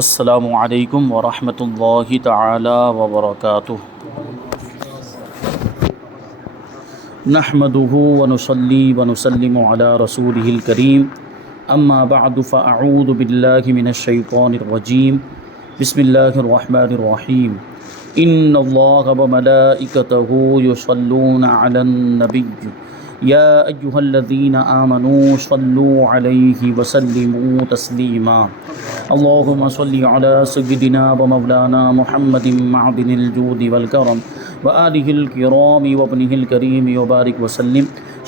السلام علیکم ورحمۃ اللہ تعالی وبرکاتہ۔ نحمده ونصلی ونسلم علی رسولہ الکریم، اما بعد فاعوذ باللہ من الشیطان الرجیم، بسم اللہ الرحمن الرحیم۔ ان اللہ وملائکتہ یصلون علی النبی یا ایہا الذین آمنوا صلوا علیہ وسلموا تسلیما۔ اللہم صلی علی سیدنا و مولانا محمد معدن الجود والکرم وآلہ الکرام وابنہ الکریم وبارک وسلم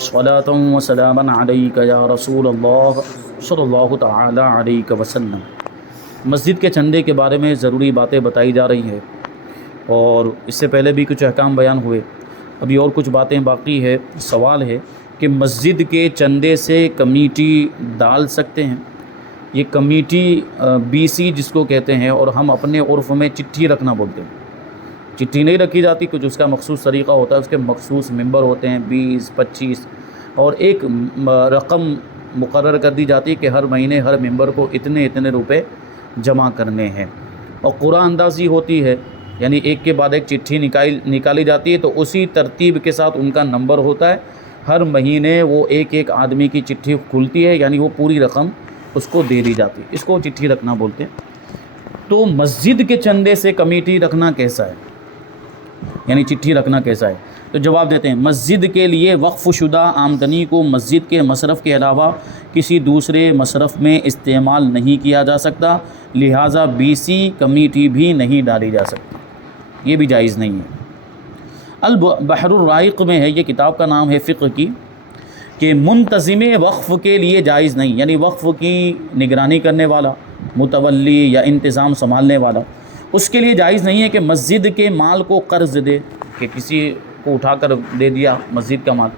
صلاۃ و سلاما علیک یا رسول اللہ صلی اللہ تعالی علیہ وسلم۔ مسجد کے چندے کے بارے میں ضروری باتیں بتائی جا رہی ہیں، اور اس سے پہلے بھی کچھ احکام بیان ہوئے، ابھی اور کچھ باتیں باقی ہے۔ سوال ہے کہ مسجد کے چندے سے کمیٹی ڈال سکتے ہیں؟ یہ کمیٹی BC جس کو کہتے ہیں، اور ہم اپنے عرف میں چٹھی رکھنا بولتے ہیں۔ چٹھی نہیں رکھی جاتی، کچھ اس کا مخصوص طریقہ ہوتا ہے، اس کے مخصوص ممبر ہوتے ہیں 20 25، اور ایک رقم مقرر کر دی جاتی ہے کہ ہر مہینے ہر ممبر کو اتنے روپے جمع کرنے ہیں، اور قرعہ اندازی ہوتی ہے، یعنی ایک کے بعد ایک چٹھی نکالی جاتی ہے، تو اسی ترتیب کے ساتھ ان کا نمبر ہوتا ہے۔ ہر مہینے وہ ایک آدمی کی چٹھی کھلتی ہے، یعنی وہ پوری رقم اس کو دے دی جاتی ہے، اس کو چٹھی رکھنا بولتے ہیں۔ تو مسجد کے چندے سے کمیٹی رکھنا کیسا ہے، یعنی چٹھی رکھنا کیسا ہے؟ تو جواب دیتے ہیں، مسجد کے لیے وقف شدہ آمدنی کو مسجد کے مصرف کے علاوہ کسی دوسرے مصرف میں استعمال نہیں کیا جا سکتا، لہٰذا BC کمیٹی بھی نہیں ڈالی جا سکتی، یہ بھی جائز نہیں ہے۔ البحر الرائق میں ہے، یہ کتاب کا نام ہے فقہ کی، کہ منتظم وقف کے لیے جائز نہیں، یعنی وقف کی نگرانی کرنے والا، متولی یا انتظام سنبھالنے والا، اس کے لیے جائز نہیں ہے کہ مسجد کے مال کو قرض دے، کہ کسی کو اٹھا کر دے دیا مسجد کا مال،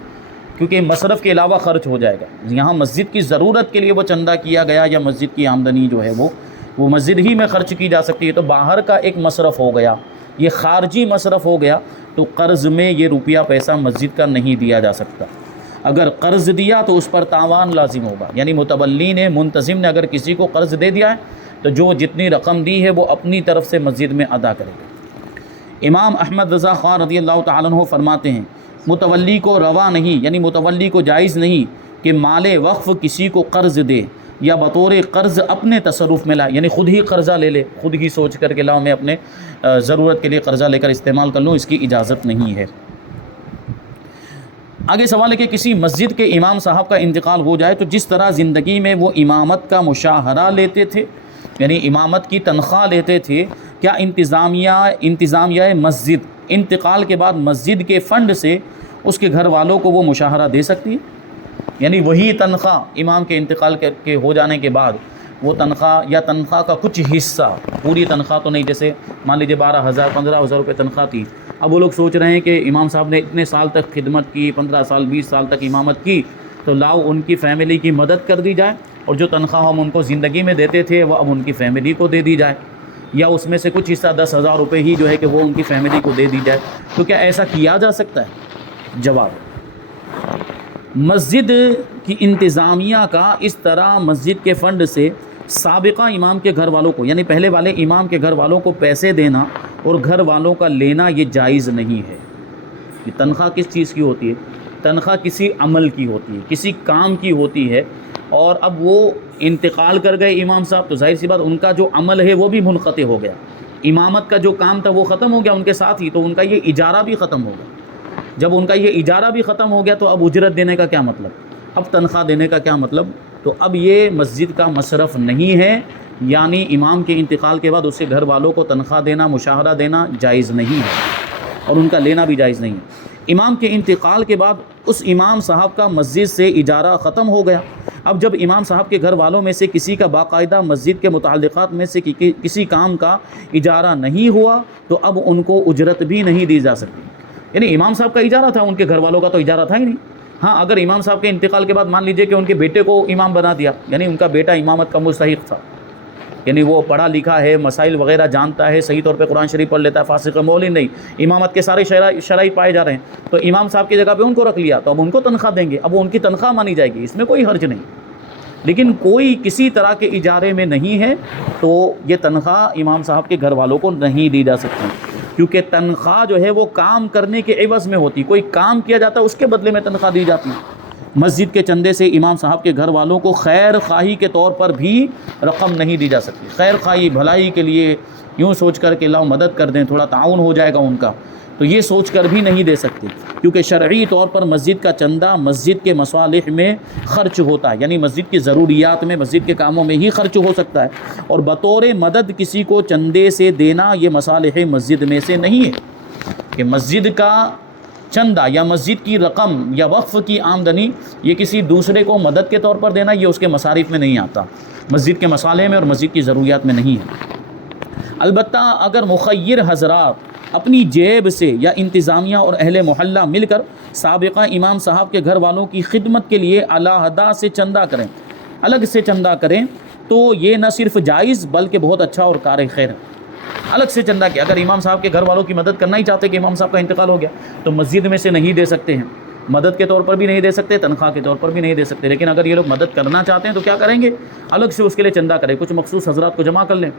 کیونکہ مصرف کے علاوہ خرچ ہو جائے گا۔ یہاں مسجد کی ضرورت کے لیے وہ چندہ کیا گیا، یا مسجد کی آمدنی جو ہے وہ مسجد ہی میں خرچ کی جا سکتی ہے، تو باہر کا ایک مصرف ہو گیا، یہ خارجی مصرف ہو گیا، تو قرض میں یہ روپیہ پیسہ مسجد کا نہیں دیا جا سکتا۔ اگر قرض دیا تو اس پر تاوان لازم ہوگا، یعنی متولی نے، منتظم نے اگر کسی کو قرض دے دیا ہے تو جو جتنی رقم دی ہے وہ اپنی طرف سے مسجد میں ادا کرے گا۔ امام احمد رضا خان رضی اللہ تعالیٰ عنہ فرماتے ہیں، متولی کو روا نہیں، یعنی متولی کو جائز نہیں کہ مال وقف کسی کو قرض دے، یا بطور قرض اپنے تصرف میں لائے، یعنی خود ہی قرضہ لے لے، خود ہی سوچ کر کے لاؤ میں اپنے ضرورت کے لیے قرضہ لے کر استعمال کر لوں، اس کی اجازت نہیں ہے۔ آگے سوال ہے کہ کسی مسجد کے امام صاحب کا انتقال ہو جائے تو جس طرح زندگی میں وہ امامت کا مشاہرہ لیتے تھے، یعنی امامت کی تنخواہ لیتے تھے، کیا انتظامیہ مسجد انتقال کے بعد مسجد کے فنڈ سے اس کے گھر والوں کو وہ مشاہرہ دے سکتی ہے؟ یعنی وہی تنخواہ امام کے انتقال کے ہو جانے کے بعد وہ تنخواہ، یا تنخواہ کا کچھ حصہ، پوری تنخواہ تو نہیں، جیسے مان لیجیے 12,000 15,000 روپے تنخواہ تھی، اب وہ لوگ سوچ رہے ہیں کہ امام صاحب نے اتنے سال تک خدمت کی، 15 سال 20 سال تک امامت کی، تو لاؤ ان کی فیملی کی مدد کر دی جائے، اور جو تنخواہ ہم ان کو زندگی میں دیتے تھے وہ اب ان کی فیملی کو دے دی جائے، یا اس میں سے کچھ حصہ 10,000 روپے ہی جو ہے کہ وہ ان کی فیملی کو دے دی جائے۔ تو کیا ایسا کیا جا سکتا ہے؟ جواب، مسجد کی انتظامیہ کا اس طرح مسجد کے فنڈ سے سابقہ امام کے گھر والوں کو، یعنی پہلے والے امام کے گھر والوں کو پیسے دینا اور گھر والوں کا لینا، یہ جائز نہیں ہے۔ یہ تنخواہ کس چیز کی ہوتی ہے؟ تنخواہ کسی عمل کی ہوتی ہے، کسی کام کی ہوتی ہے، اور اب وہ انتقال کر گئے امام صاحب، تو ظاہر سی بات ان کا جو عمل ہے وہ بھی منقطع ہو گیا، امامت کا جو کام تھا وہ ختم ہو گیا ان کے ساتھ ہی، تو ان کا یہ اجارہ بھی ختم ہوگا۔ جب ان کا یہ اجارہ بھی ختم ہو گیا تو اب اجرت دینے کا کیا مطلب، اب تنخواہ دینے کا کیا مطلب؟ تو اب یہ مسجد کا مصرف نہیں ہے، یعنی امام کے انتقال کے بعد اس کے گھر والوں کو تنخواہ دینا، مشاہرہ دینا جائز نہیں ہے، اور ان کا لینا بھی جائز نہیں ہے۔ امام کے انتقال کے بعد اس امام صاحب کا مسجد سے اجارہ ختم ہو گیا، اب جب امام صاحب کے گھر والوں میں سے کسی کا باقاعدہ مسجد کے متعلقات میں سے کسی کام کا اجارہ نہیں ہوا تو اب ان کو اجرت بھی نہیں دی جا سکتی، یعنی امام صاحب کا اجارہ تھا، ان کے گھر والوں کا تو اجارہ تھا ہی نہیں۔ ہاں، اگر امام صاحب کے انتقال کے بعد مان لیجئے کہ ان کے بیٹے کو امام بنا دیا، یعنی ان کا بیٹا امامت کا مستحق تھا، یعنی وہ پڑھا لکھا ہے، مسائل وغیرہ جانتا ہے، صحیح طور پہ قرآن شریف پڑھ لیتا ہے، فاسق مولوی نہیں، امامت کے سارے شرائط پائے جا رہے ہیں، تو امام صاحب کی جگہ پہ ان کو رکھ لیا، تو اب ان کو تنخواہ دیں گے، اب وہ ان کی تنخواہ مانی جائے گی، اس میں کوئی حرج نہیں۔ لیکن کوئی کسی طرح کے اجارے میں نہیں ہے تو یہ تنخواہ امام صاحب کے گھر والوں کو نہیں دی جا سکتی، کیونکہ تنخواہ جو ہے وہ کام کرنے کے عوض میں ہوتی، کوئی کام کیا جاتا ہے اس کے بدلے میں تنخواہ دی جاتی ہے۔ مسجد کے چندے سے امام صاحب کے گھر والوں کو خیر خواہی کے طور پر بھی رقم نہیں دی جا سکتی، خیر خواہی بھلائی کے لیے یوں سوچ کر کہ لاؤ مدد کر دیں، تھوڑا تعاون ہو جائے گا ان کا، تو یہ سوچ کر بھی نہیں دے سکتے، کیونکہ شرعی طور پر مسجد کا چندہ مسجد کے مصالح میں خرچ ہوتا ہے، یعنی مسجد کی ضروریات میں، مسجد کے کاموں میں ہی خرچ ہو سکتا ہے، اور بطور مدد کسی کو چندے سے دینا یہ مصالح مسجد میں سے نہیں ہے کہ مسجد کا چندہ یا مسجد کی رقم یا وقف کی آمدنی یہ کسی دوسرے کو مدد کے طور پر دینا یہ اس کے مصارف میں نہیں آتا، مسجد کے مصالح میں اور مسجد کی ضروریات میں نہیں ہے۔ البتہ اگر مخیر حضرات اپنی جیب سے یا انتظامیہ اور اہل محلہ مل کر سابقہ امام صاحب کے گھر والوں کی خدمت کے لیے علیحدہ سے چندہ کریں، الگ سے چندہ کریں، تو یہ نہ صرف جائز بلکہ بہت اچھا اور کار خیر ہے۔ الگ سے چندہ کیا، اگر امام صاحب کے گھر والوں کی مدد کرنا ہی چاہتے کہ امام صاحب کا انتقال ہو گیا تو مسجد میں سے نہیں دے سکتے ہیں، مدد کے طور پر بھی نہیں دے سکتے، تنخواہ کے طور پر بھی نہیں دے سکتے، لیکن اگر یہ لوگ مدد کرنا چاہتے ہیں تو کیا کریں گے، الگ سے اس کے لیے چندہ کریں، کچھ مخصوص حضرات کو جمع کر لیں،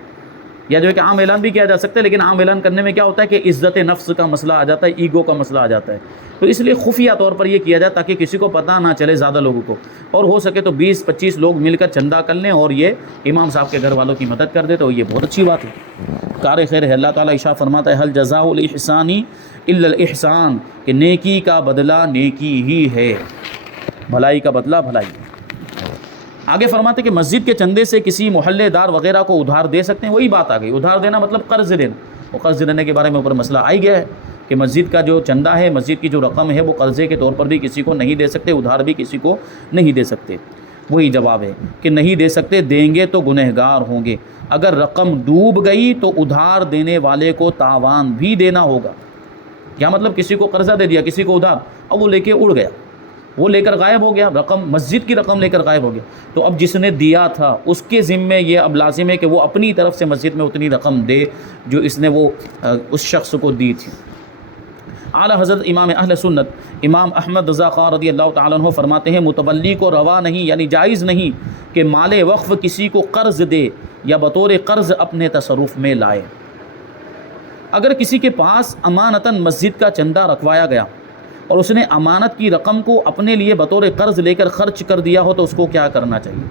یا جو ہے کہ عام اعلان بھی کیا جا سکتا ہے، لیکن عام اعلان کرنے میں کیا ہوتا ہے کہ عزت نفس کا مسئلہ آ جاتا ہے، ایگو کا مسئلہ آ جاتا ہے، تو اس لیے خفیہ طور پر یہ کیا جائے تاکہ کسی کو پتہ نہ چلے زیادہ لوگوں کو، اور ہو سکے تو 20-25 لوگ مل کر چندہ کر لیں اور یہ امام صاحب کے گھر والوں کی مدد کر دے تو یہ بہت اچھی بات ہے، کار خیر ہے۔ اللہ تعالیٰ ارشاد فرماتا ہے حل جزاء الاحسان الا الاحسان، کہ نیکی کا بدلہ نیکی ہی ہے، بھلائی کا بدلہ بھلائی۔ آگے فرماتے کہ مسجد کے چندے سے کسی محلے دار وغیرہ کو ادھار دے سکتے ہیں، وہی بات آ گئی، ادھار دینا مطلب قرض دینا، وہ قرض دینے کے بارے میں اوپر مسئلہ آ گیا ہے کہ مسجد کا جو چندہ ہے، مسجد کی جو رقم ہے وہ قرضے کے طور پر بھی کسی کو نہیں دے سکتے، ادھار بھی کسی کو نہیں دے سکتے۔ وہی جواب ہے کہ نہیں دے سکتے، دیں گے تو گنہگار ہوں گے، اگر رقم ڈوب گئی تو ادھار دینے والے کو تاوان بھی دینا ہوگا۔ کیا مطلب، کسی کو قرضہ دے دیا، کسی کو ادھار، اب وہ لے کے اڑ گیا، وہ لے کر غائب ہو گیا، رقم مسجد کی رقم لے کر غائب ہو گیا، تو اب جس نے دیا تھا اس کے ذمے یہ اب لازم ہے کہ وہ اپنی طرف سے مسجد میں اتنی رقم دے جو اس نے وہ اس شخص کو دی تھی۔ اعلیٰ حضرت امام اہل سنت امام احمد رضا خان رضی اللہ تعالیٰ عنہ فرماتے ہیں متولی کو روا نہیں، یعنی جائز نہیں کہ مال وقف کسی کو قرض دے یا بطور قرض اپنے تصرف میں لائے۔ اگر کسی کے پاس امانتاً مسجد کا چندہ رکھوایا گیا اور اس نے امانت کی رقم کو اپنے لیے بطور قرض لے کر خرچ کر دیا ہو تو اس کو کیا کرنا چاہیے؟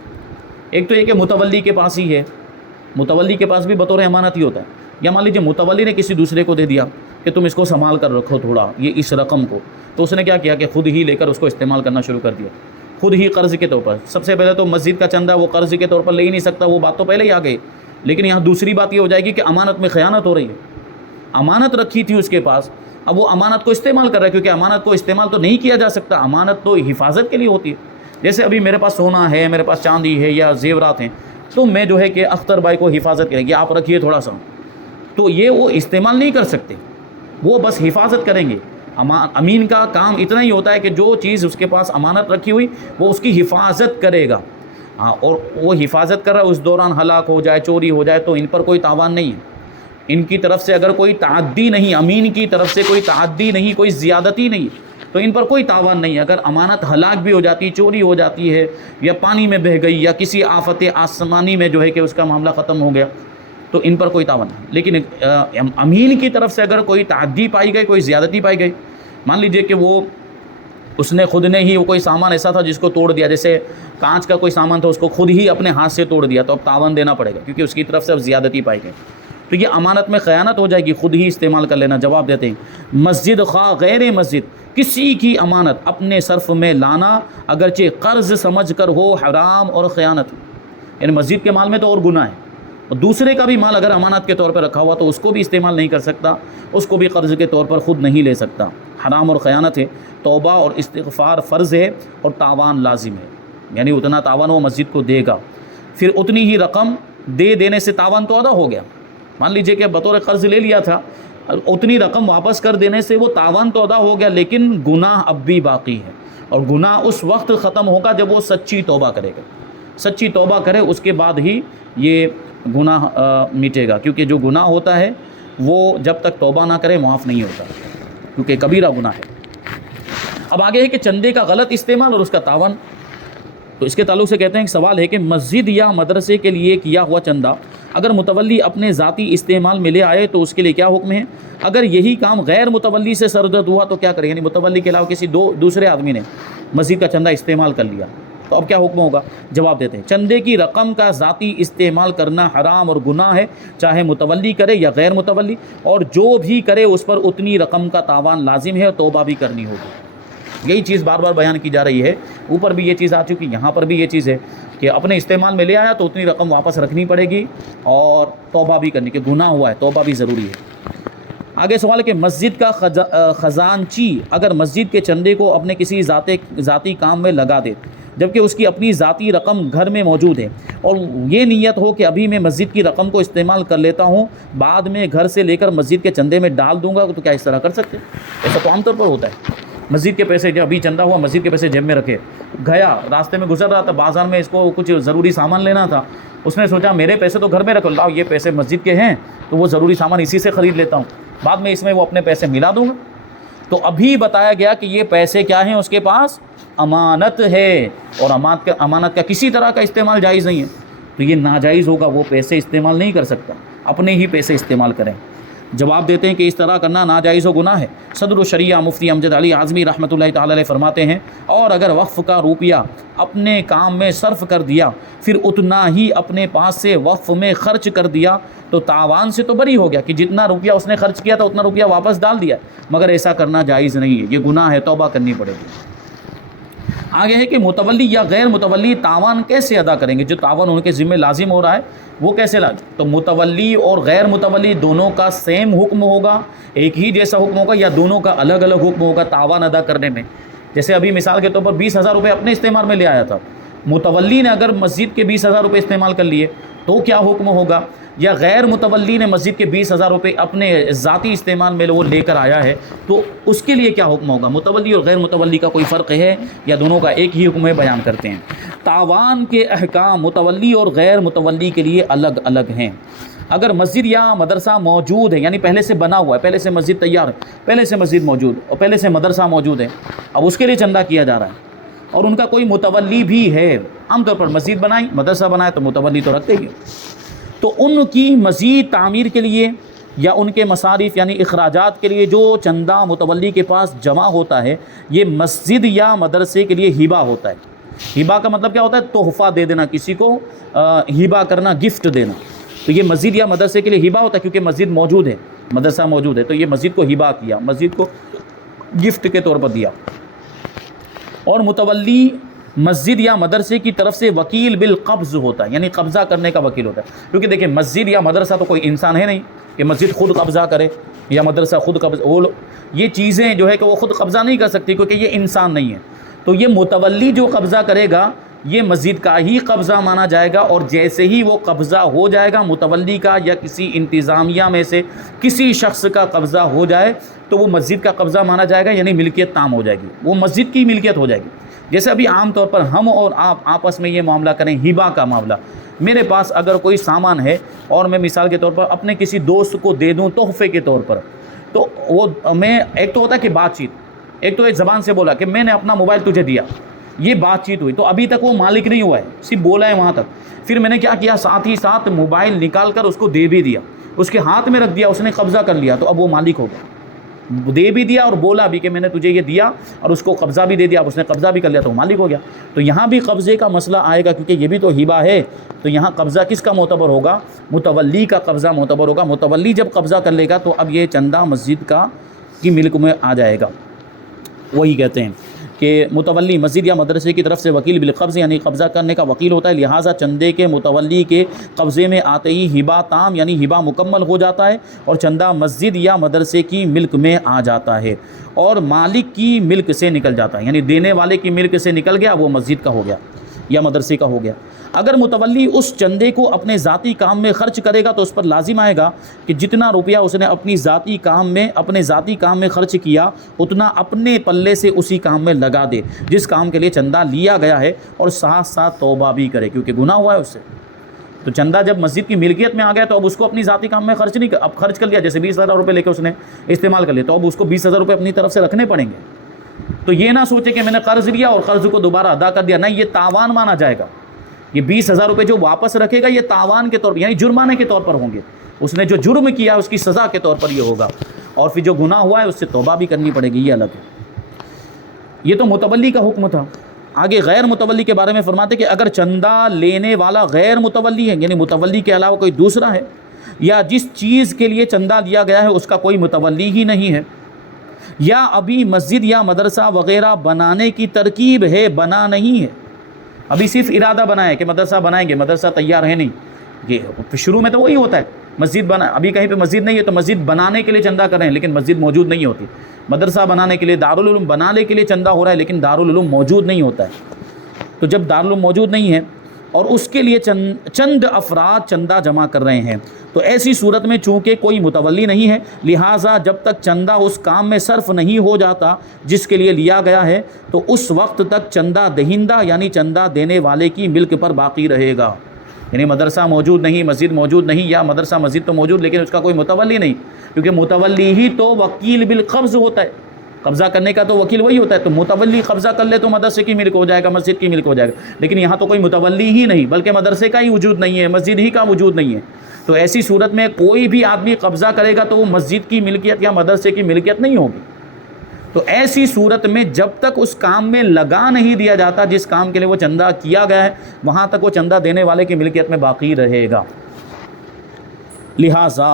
ایک تو یہ کہ متولی کے پاس ہی ہے، متولی کے پاس بھی بطور امانت ہی ہوتا ہے، یا مان لیجیے متولی نے کسی دوسرے کو دے دیا کہ تم اس کو سنبھال کر رکھو تھوڑا یہ اس رقم کو، تو اس نے کیا کیا کہ خود ہی لے کر اس کو استعمال کرنا شروع کر دیا، خود ہی قرض کے طور پر۔ سب سے پہلے تو مسجد کا چندہ وہ قرض کے طور پر لے ہی نہیں سکتا، وہ بات تو پہلے ہی آ گئی، لیکن یہاں دوسری بات یہ ہو جائے گی کہ امانت میں خیانت ہو رہی ہے، امانت رکھی تھی اس کے پاس، اب وہ امانت کو استعمال کر رہا ہے، کیونکہ امانت کو استعمال تو نہیں کیا جا سکتا، امانت تو حفاظت کے لیے ہوتی ہے۔ جیسے ابھی میرے پاس سونا ہے، میرے پاس چاندی ہے یا زیورات ہیں، تو میں جو ہے کہ اختر بھائی کو حفاظت کریں گے، آپ رکھیے تھوڑا سا، تو یہ وہ استعمال نہیں کر سکتے، وہ بس حفاظت کریں گے۔ امین کا کام اتنا ہی ہوتا ہے کہ جو چیز اس کے پاس امانت رکھی ہوئی وہ اس کی حفاظت کرے گا، اور وہ حفاظت کر رہا ہے، اس دوران ہلاک ہو جائے، چوری ہو جائے تو ان پر کوئی تاوان نہیں ہے، ان کی طرف سے اگر کوئی تعدی نہیں، امین کی طرف سے کوئی تعدی نہیں، کوئی زیادتی نہیں، تو ان پر کوئی تاوان نہیں ہے۔ اگر امانت ہلاک بھی ہو جاتی، چوری ہو جاتی ہے، یا پانی میں بہہ گئی، یا کسی آفت آسمانی میں جو ہے کہ اس کا معاملہ ختم ہو گیا، تو ان پر کوئی تاوان نہیں۔ لیکن امین کی طرف سے اگر کوئی تعدی پائی گئی، کوئی زیادتی پائی گئی، مان لیجئے کہ وہ اس نے خود نے ہی وہ کوئی سامان ایسا تھا جس کو توڑ دیا، جیسے کانچ کا کوئی سامان تھا اس کو خود ہی اپنے ہاتھ سے توڑ دیا، تو اب تاوان دینا پڑے گا کیونکہ اس کی طرف سے اب زیادتی پائی گئی، تو یہ امانت میں خیانت ہو جائے گی، خود ہی استعمال کر لینا۔ جواب دیتے ہیں مسجد خواہ غیر مسجد کسی کی امانت اپنے صرف میں لانا اگرچہ قرض سمجھ کر ہو حرام اور خیانت، یعنی مسجد کے مال میں تو اور گناہ ہے، اور دوسرے کا بھی مال اگر امانت کے طور پر رکھا ہوا تو اس کو بھی استعمال نہیں کر سکتا، اس کو بھی قرض کے طور پر خود نہیں لے سکتا، حرام اور خیانت ہے۔ توبہ اور استغفار فرض ہے اور تاوان لازم ہے، یعنی اتنا تاوان وہ مسجد کو دے گا، پھر اتنی ہی رقم دے دینے سے تاوان تو ادا ہو گیا۔ مان لیجئے کہ بطور قرض لے لیا تھا، اتنی رقم واپس کر دینے سے وہ تاوان تو ادا ہو گیا، لیکن گناہ اب بھی باقی ہے، اور گناہ اس وقت ختم ہوگا جب وہ سچی توبہ کرے گا، سچی توبہ کرے اس کے بعد ہی یہ گناہ مٹے گا، کیونکہ جو گناہ ہوتا ہے وہ جب تک توبہ نہ کرے معاف نہیں ہوتا، کیونکہ کبیرہ گناہ ہے۔ اب آگے ہے کہ چندے کا غلط استعمال اور اس کا تاوان۔ تو اس کے تعلق سے کہتے ہیں کہ سوال ہے کہ مسجد یا مدرسے کے لیے کیا ہوا چندہ اگر متولی اپنے ذاتی استعمال میں لے آئے تو اس کے لیے کیا حکم ہے؟ اگر یہی کام غیر متولی سے سرزد ہوا تو کیا کرے؟ یعنی متولی کے علاوہ کسی دوسرے آدمی نے مسجد کا چندہ استعمال کر لیا تو اب کیا حکم ہوگا؟ جواب دیتے ہیں چندے کی رقم کا ذاتی استعمال کرنا حرام اور گناہ ہے، چاہے متولی کرے یا غیر متولی، اور جو بھی کرے اس پر اتنی رقم کا تاوان لازم ہے اور توبہ بھی کرنی ہوگی۔ یہی چیز بار بار بیان کی جا رہی ہے، اوپر بھی یہ چیز آ چکی، یہاں پر بھی یہ چیز ہے کہ اپنے استعمال میں لے آیا تو اتنی رقم واپس رکھنی پڑے گی اور توبہ بھی کرنی، کہ گناہ ہوا ہے، توبہ بھی ضروری ہے۔ آگے سوال ہے کہ مسجد کا خزانچی اگر مسجد کے چندے کو اپنے کسی ذاتی کام میں لگا دے جبکہ اس کی اپنی ذاتی رقم گھر میں موجود ہے اور یہ نیت ہو کہ ابھی میں مسجد کی رقم کو استعمال کر لیتا ہوں، بعد میں گھر سے لے کر مسجد کے چندے میں ڈال دوں گا، تو کیا اس طرح کر سکتے؟ ایسا تو عام طور پر ہوتا ہے، مسجد کے پیسے، جب ابھی چندہ ہوا مسجد کے پیسے جیب میں رکھے، گیا راستے میں گزر رہا تھا، بازار میں اس کو کچھ ضروری سامان لینا تھا، اس نے سوچا میرے پیسے تو گھر میں رکھ لاؤ، یہ پیسے مسجد کے ہیں تو وہ ضروری سامان اسی سے خرید لیتا ہوں، بعد میں اس میں وہ اپنے پیسے ملا دوں گا۔ تو ابھی بتایا گیا کہ یہ پیسے کیا ہیں، اس کے پاس امانت ہے، اور امانت کا کسی طرح کا استعمال جائز نہیں ہے، تو یہ ناجائز ہوگا، وہ پیسے استعمال نہیں کر سکتا، اپنے ہی پیسے استعمال کریں۔ جواب دیتے ہیں کہ اس طرح کرنا ناجائز و گناہ ہے۔ صدر الشریعہ مفتی امجد علی اعظمی رحمۃ اللہ تعالی علیہ فرماتے ہیں اور اگر وقف کا روپیہ اپنے کام میں صرف کر دیا پھر اتنا ہی اپنے پاس سے وقف میں خرچ کر دیا تو تاوان سے تو بری ہو گیا، کہ جتنا روپیہ اس نے خرچ کیا تھا اتنا روپیہ واپس ڈال دیا، مگر ایسا کرنا جائز نہیں ہے، یہ گناہ ہے، توبہ کرنی پڑے گی۔ آگے ہے کہ متولی یا غیر متولی تاوان کیسے ادا کریں گے؟ جو تاوان ان کے ذمہ لازم ہو رہا ہے وہ کیسے لازم؟ تو متولی اور غیر متولی دونوں کا سیم حکم ہوگا، ایک ہی جیسا حکم ہوگا، یا دونوں کا الگ الگ حکم ہوگا تاوان ادا کرنے میں؟ جیسے ابھی مثال کے طور پر 20,000 روپے اپنے استعمال میں لے آیا تھا، متولی نے اگر مسجد کے 20,000 روپے استعمال کر لیے تو کیا حکم ہوگا؟ یا غیر متولی نے مسجد کے 20,000 روپے اپنے ذاتی استعمال میں وہ لے کر آیا ہے تو اس کے لیے کیا حکم ہوگا؟ متولی اور غیر متولی کا کوئی فرق ہے یا دونوں کا ایک ہی حکم ہے؟ بیان کرتے ہیں۔ تاوان کے احکام متولی اور غیر متولی کے لیے الگ الگ ہیں۔ اگر مسجد یا مدرسہ موجود ہے، یعنی پہلے سے بنا ہوا ہے، پہلے سے مسجد تیار ہے، پہلے سے مسجد موجود اور پہلے سے مدرسہ موجود ہے، اب اس کے لیے چندہ کیا جا رہا ہے اور ان کا کوئی متولی بھی ہے، عام طور پر مسجد بنائی، مدرسہ بنائے تو متولی تو رکھتے ہی، تو ان کی مزید تعمیر کے لیے یا ان کے مصارف یعنی اخراجات کے لیے جو چندہ متولی کے پاس جمع ہوتا ہے یہ مسجد یا مدرسے کے لیے ہبہ ہوتا ہے۔ ہبہ کا مطلب کیا ہوتا ہے؟ تحفہ دے دینا، کسی کو ہبہ کرنا، گفٹ دینا، تو یہ مسجد یا مدرسے کے لیے ہبہ ہوتا ہے، کیونکہ مسجد موجود ہے، مدرسہ موجود ہے، تو یہ مسجد کو ہبہ کیا، مسجد کو گفٹ کے طور پر دیا۔ اور متولی مسجد یا مدرسے کی طرف سے وکیل بالقبض ہوتا ہے، یعنی قبضہ کرنے کا وکیل ہوتا ہے، کیونکہ دیکھیں مسجد یا مدرسہ تو کوئی انسان ہے نہیں کہ مسجد خود قبضہ کرے یا مدرسہ خود قبضہ، یہ چیزیں جو ہے کہ وہ خود قبضہ نہیں کر سکتی کیونکہ یہ انسان نہیں ہے، تو یہ متولی جو قبضہ کرے گا یہ مسجد کا ہی قبضہ مانا جائے گا، اور جیسے ہی وہ قبضہ ہو جائے گا متولی کا یا کسی انتظامیہ میں سے کسی شخص کا قبضہ ہو جائے تو وہ مسجد کا قبضہ مانا جائے گا، یعنی ملکیت تام ہو جائے گی، وہ مسجد کی ملکیت ہو جائے گی۔ جیسے ابھی عام طور پر ہم اور آپ آپس میں یہ معاملہ کریں، ہبہ کا معاملہ، میرے پاس اگر کوئی سامان ہے اور میں مثال کے طور پر اپنے کسی دوست کو دے دوں تحفے کے طور پر، تو وہ میں ایک تو ہوتا ہے کہ بات چیت، ایک تو ایک زبان سے بولا کہ میں نے اپنا موبائل تجھے دیا، یہ بات چیت ہوئی، تو ابھی تک وہ مالک نہیں ہوا ہے، صرف بولا ہے وہاں تک، پھر میں نے کیا کیا، ساتھ ہی ساتھ موبائل نکال کر اس کو دے بھی دیا، اس کے ہاتھ میں رکھ دیا، اس نے قبضہ کر لیا، تو اب وہ مالک ہوگا، دے بھی دیا اور بولا بھی کہ میں نے تجھے یہ دیا اور اس کو قبضہ بھی دے دیا، اب اس نے قبضہ بھی کر لیا تو وہ مالک ہو گیا۔ تو یہاں بھی قبضے کا مسئلہ آئے گا کیونکہ یہ بھی تو ہبہ ہے، تو یہاں قبضہ کس کا معتبر ہوگا؟ متولی کا قبضہ معتبر ہوگا۔ متولی جب قبضہ کر لے گا تو اب یہ چندہ مسجد کی ملک میں آ جائے گا۔ وہی کہتے ہیں کہ متولی مسجد یا مدرسے کی طرف سے وکیل بالقبض یعنی قبضہ کرنے کا وکیل ہوتا ہے، لہٰذا چندے کے متولی کے قبضے میں آتے ہی ہبہ تام یعنی ہبہ مکمل ہو جاتا ہے اور چندہ مسجد یا مدرسے کی ملک میں آ جاتا ہے اور مالک کی ملک سے نکل جاتا ہے، یعنی دینے والے کی ملک سے نکل گیا، وہ مسجد کا ہو گیا یا مدرسے کا ہو گیا۔ اگر متولی اس چندے کو اپنے ذاتی کام میں خرچ کرے گا تو اس پر لازم آئے گا کہ جتنا روپیہ اس نے اپنے ذاتی کام میں خرچ کیا اتنا اپنے پلے سے اسی کام میں لگا دے جس کام کے لیے چندہ لیا گیا ہے، اور ساتھ ساتھ توبہ بھی کرے کیونکہ گناہ ہوا ہے اس سے۔ تو چندہ جب مسجد کی ملکیت میں آ گیا تو اب اس کو اپنی ذاتی کام میں خرچ نہیں کر، اب خرچ کر لیا، جیسے 20,000 روپے لے کے اس نے استعمال کر لیا تو اب اس کو 20,000 روپے اپنی طرف سے رکھنے پڑیں گے۔ تو یہ نہ سوچے کہ میں نے قرض لیا اور قرض کو دوبارہ ادا کر دیا، نہیں، یہ تاوان مانا جائے گا۔ یہ 20,000 روپے جو واپس رکھے گا یہ تاوان کے طور پر یعنی جرمانے کے طور پر ہوں گے، اس نے جو جرم کیا اس کی سزا کے طور پر یہ ہوگا، اور پھر جو گناہ ہوا ہے اس سے توبہ بھی کرنی پڑے گی، یہ الگ ہے۔ یہ تو متولی کا حکم تھا۔ آگے غیر متولی کے بارے میں فرماتے کہ اگر چندہ لینے والا غیر متولی ہے، یعنی متولی کے علاوہ کوئی دوسرا ہے، یا جس چیز کے لیے چندہ دیا گیا ہے اس کا کوئی متولی ہی نہیں ہے، یا ابھی مسجد یا مدرسہ وغیرہ بنانے کی ترکیب ہے، بنا نہیں ہے، ابھی صرف ارادہ بنا ہے کہ مدرسہ بنائیں گے، مدرسہ تیار ہے نہیں، یہ شروع میں تو وہی ہوتا ہے، مسجد بنا، ابھی کہیں پہ مسجد نہیں ہے تو مسجد بنانے کے لیے چندہ کر رہے ہیں لیکن مسجد موجود نہیں ہوتی، مدرسہ بنانے کے لیے، دارالعلوم بنانے کے لیے چندہ ہو رہا ہے لیکن دارالعلوم موجود نہیں ہوتا ہے۔ تو جب دارالعلوم موجود نہیں ہے اور اس کے لیے چند افراد چندہ جمع کر رہے ہیں، تو ایسی صورت میں چونکہ کوئی متولی نہیں ہے، لہٰذا جب تک چندہ اس کام میں صرف نہیں ہو جاتا جس کے لیے لیا گیا ہے تو اس وقت تک چندہ دہندہ یعنی چندہ دینے والے کی ملک پر باقی رہے گا۔ یعنی مدرسہ موجود نہیں، مسجد موجود نہیں، یا مدرسہ مسجد تو موجود لیکن اس کا کوئی متولی نہیں، کیونکہ متولی ہی تو وکیل بالقبض ہوتا ہے، قبضہ کرنے کا تو وکیل وہی ہوتا ہے، تو متولی قبضہ کر لے تو مدرسے کی ملک ہو جائے گا، مسجد کی ملک ہو جائے گا، لیکن یہاں تو کوئی متولی ہی نہیں بلکہ مدرسے کا ہی وجود نہیں ہے، مسجد ہی کا وجود نہیں ہے۔ تو ایسی صورت میں کوئی بھی آدمی قبضہ کرے گا تو وہ مسجد کی ملکیت یا مدرسے کی ملکیت نہیں ہوگی۔ تو ایسی صورت میں جب تک اس کام میں لگا نہیں دیا جاتا جس کام کے لیے وہ چندہ کیا گیا ہے، وہاں تک وہ چندہ دینے والے کی ملکیت میں باقی رہے گا۔ لہٰذا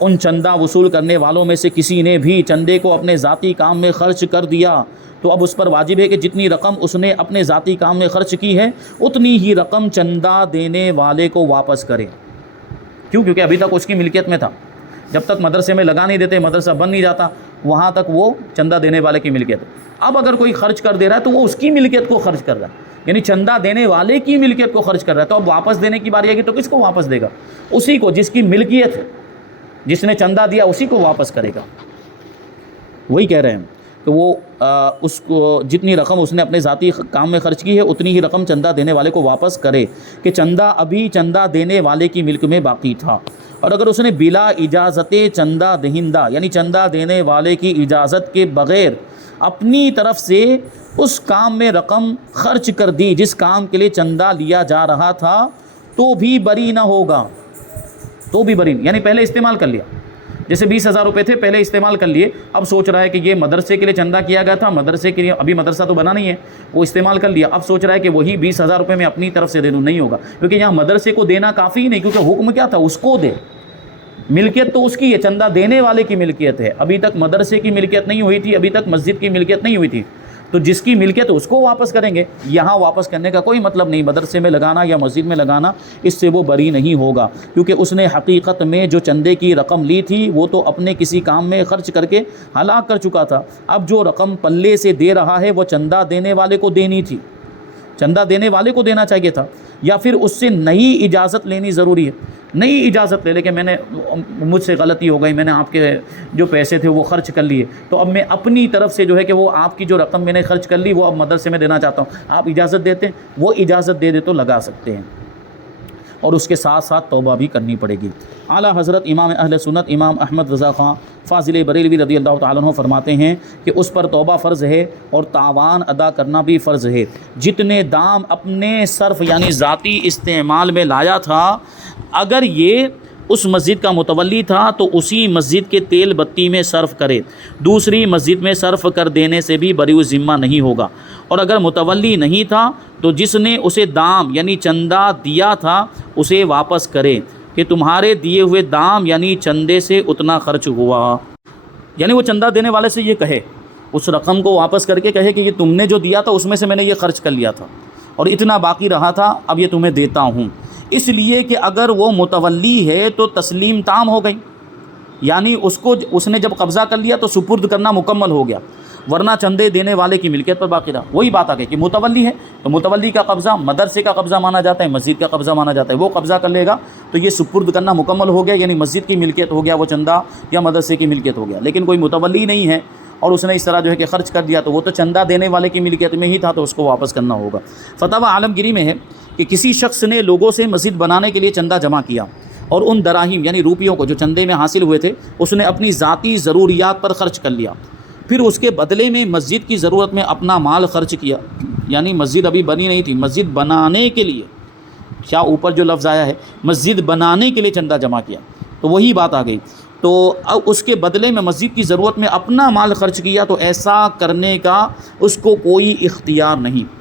ان چندہ وصول کرنے والوں میں سے کسی نے بھی چندے کو اپنے ذاتی کام میں خرچ کر دیا تو اب اس پر واجب ہے کہ جتنی رقم اس نے اپنے ذاتی کام میں خرچ کی ہے اتنی ہی رقم چندہ دینے والے کو واپس کرے۔ کیوں؟ کیونکہ ابھی تک اس کی ملکیت میں تھا، جب تک مدرسے میں لگا نہیں دیتے، مدرسہ بن نہیں جاتا، وہاں تک وہ چندہ دینے والے کی ملکیت ہے۔ اب اگر کوئی خرچ کر دے رہا ہے تو وہ اس کی ملکیت کو خرچ کر رہا ہے، یعنی چندہ دینے والے کی ملکیت کو خرچ کر رہا ہے، تو اب واپس دینے کی باری آئے گی تو کس کو واپس دے گا؟ اسی کو جس کی ملکیت ہے، جس نے چندہ دیا اسی کو واپس کرے گا۔ وہی کہہ رہے ہیں کہ وہ اس کو جتنی رقم اس نے اپنے ذاتی کام میں خرچ کی ہے اتنی ہی رقم چندہ دینے والے کو واپس کرے، کہ چندہ ابھی چندہ دینے والے کی ملک میں باقی تھا۔ اور اگر اس نے بلا اجازت چندہ دہندہ یعنی چندہ دینے والے کی اجازت کے بغیر اپنی طرف سے اس کام میں رقم خرچ کر دی جس کام کے لیے چندہ لیا جا رہا تھا تو بھی بری نہ ہوگا، تو بھی بری، یعنی پہلے استعمال کر لیا، جیسے 20,000 روپے تھے پہلے استعمال کر لیے، اب سوچ رہا ہے کہ یہ مدرسے کے لیے چندہ کیا گیا تھا، مدرسے کے لیے ابھی مدرسہ تو بنا نہیں ہے، وہ استعمال کر لیا، اب سوچ رہا ہے کہ وہی 20,000 روپے میں اپنی طرف سے دے دوں، نہیں ہوگا، کیونکہ یہاں مدرسے کو دینا کافی ہی نہیں، کیونکہ حکم کیا تھا؟ اس کو دے، ملکیت تو اس کی ہے، چندہ دینے والے کی ملکیت ہے، ابھی تک مدرسے کی ملکیت نہیں ہوئی تھی، ابھی تک مسجد کی ملکیت نہیں ہوئی تھی، تو جس کی ملکیت اس کو واپس کریں گے۔ یہاں واپس کرنے کا کوئی مطلب نہیں، مدرسے میں لگانا یا مسجد میں لگانا، اس سے وہ بری نہیں ہوگا، کیونکہ اس نے حقیقت میں جو چندے کی رقم لی تھی وہ تو اپنے کسی کام میں خرچ کر کے ہلاک کر چکا تھا، اب جو رقم پلے سے دے رہا ہے وہ چندہ دینے والے کو دینی تھی، چندہ دینے والے کو دینا چاہیے تھا، یا پھر اس سے نئی اجازت لینی ضروری ہے، نئی اجازت لے لے کہ میں نے مجھ سے غلطی ہو گئی، میں نے آپ کے جو پیسے تھے وہ خرچ کر لیے، تو اب میں اپنی طرف سے جو ہے کہ وہ آپ کی جو رقم میں نے خرچ کر لی وہ اب مدرسے میں دینا چاہتا ہوں، آپ اجازت دیتے ہیں؟ وہ اجازت دے دے تو لگا سکتے ہیں، اور اس کے ساتھ ساتھ توبہ بھی کرنی پڑے گی۔ اعلیٰ حضرت امام اہل سنت امام احمد رضا خان فاضل بریلوی رضی اللہ تعالیٰ عنہ فرماتے ہیں کہ اس پر توبہ فرض ہے اور تاوان ادا کرنا بھی فرض ہے۔ جتنے دام اپنے صرف یعنی ذاتی استعمال میں لایا تھا، اگر یہ اس مسجد کا متولی تھا تو اسی مسجد کے تیل بتی میں صرف کرے، دوسری مسجد میں صرف کر دینے سے بھی بری ذمہ نہیں ہوگا، اور اگر متولی نہیں تھا تو جس نے اسے دام یعنی چندہ دیا تھا اسے واپس کرے، کہ تمہارے دیے ہوئے دام یعنی چندے سے اتنا خرچ ہوا، یعنی وہ چندہ دینے والے سے یہ کہے، اس رقم کو واپس کر کے کہے کہ یہ تم نے جو دیا تھا اس میں سے میں نے یہ خرچ کر لیا تھا اور اتنا باقی رہا تھا، اب یہ تمہیں دیتا ہوں، اس لیے کہ اگر وہ متولی ہے تو تسلیم تام ہو گئی، یعنی اس نے جب قبضہ کر لیا تو سپرد کرنا مکمل ہو گیا، ورنہ چندے دینے والے کی ملکیت پر باقی رہا۔ وہی بات آ گئی کہ متولی ہے تو متولی کا قبضہ مدرسے کا قبضہ مانا جاتا ہے، مسجد کا قبضہ مانا جاتا ہے، وہ قبضہ کر لے گا تو یہ سپرد کرنا مکمل ہو گیا، یعنی مسجد کی ملکیت ہو گیا وہ چندہ یا مدرسے کی ملکیت ہو گیا۔ لیکن کوئی متولی نہیں ہے اور اس نے اس طرح جو ہے کہ خرچ کر دیا تو وہ تو چندہ دینے والے کی ملکیت میں ہی تھا تو اس کو واپس کرنا ہوگا۔ فتاوی عالمگیری میں ہے کہ کسی شخص نے لوگوں سے مسجد بنانے کے لیے چندہ جمع کیا اور ان دراہیم یعنی روپیوں کو جو چندے میں حاصل ہوئے تھے اس نے اپنی ذاتی ضروریات پر خرچ کر لیا، پھر اس کے بدلے میں مسجد کی ضرورت میں اپنا مال خرچ کیا، یعنی مسجد ابھی بنی نہیں تھی، مسجد بنانے کے لیے، کیا اوپر جو لفظ آیا ہے مسجد بنانے کے لیے چندہ جمع کیا، تو وہی بات آ گئی، تو اس کے بدلے میں مسجد کی ضرورت میں اپنا مال خرچ کیا تو ایسا کرنے کا اس کو کوئی اختیار نہیں۔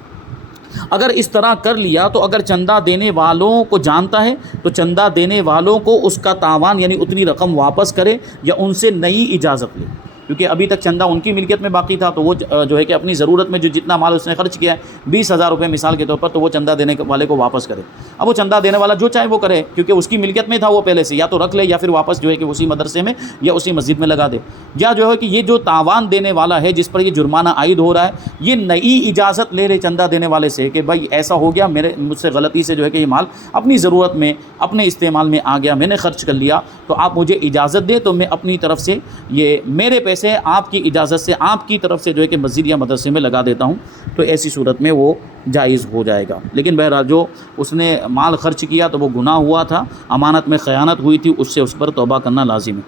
اگر اس طرح کر لیا تو اگر چندہ دینے والوں کو جانتا ہے تو چندہ دینے والوں کو اس کا تاوان یعنی اتنی رقم واپس کرے یا ان سے نئی اجازت لے، کیونکہ ابھی تک چندہ ان کی ملکیت میں باقی تھا، تو وہ جو ہے کہ اپنی ضرورت میں جو جتنا مال اس نے خرچ کیا ہے 20,000 روپے مثال کے طور پر، تو وہ چندہ دینے والے کو واپس کرے۔ اب وہ چندہ دینے والا جو چاہے وہ کرے، کیونکہ اس کی ملکیت میں تھا وہ پہلے سے، یا تو رکھ لے یا پھر واپس جو ہے کہ اسی مدرسے میں یا اسی مسجد میں لگا دے، یا جو ہے کہ یہ جو تاوان دینے والا ہے جس پر یہ جرمانہ عائد ہو رہا ہے یہ نئی اجازت لے لے چندہ دینے والے سے کہ بھائی ایسا ہو گیا، مجھ سے غلطی سے جو ہے کہ یہ مال اپنی ضرورت میں اپنے استعمال میں آ گیا، میں نے خرچ کر لیا، تو آپ مجھے اجازت دے تو میں اپنی طرف سے یہ میرے پیسے آپ کی اجازت سے آپ کی طرف سے جو ہے کہ مسجد یا مدرسے میں لگا دیتا ہوں، تو ایسی صورت میں وہ جائز ہو جائے گا۔ لیکن بہرحال جو اس نے مال خرچ کیا تو وہ گناہ ہوا تھا، امانت میں خیانت ہوئی تھی، اس سے اس پر توبہ کرنا لازم ہے۔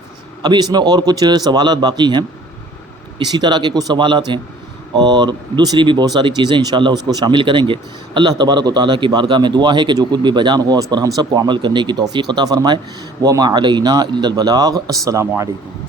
ابھی اس میں اور کچھ سوالات باقی ہیں، اسی طرح کے کچھ سوالات ہیں اور دوسری بھی بہت ساری چیزیں انشاءاللہ اس کو شامل کریں گے۔ اللہ تبارک و تعالیٰ کی بارگاہ میں دعا ہے کہ جو کچھ بھی بیان ہوا اس پر ہم سب کو عمل کرنے کی توفیق عطا فرمائے۔ وما علینا الا البلاغ۔ السلام علیکم۔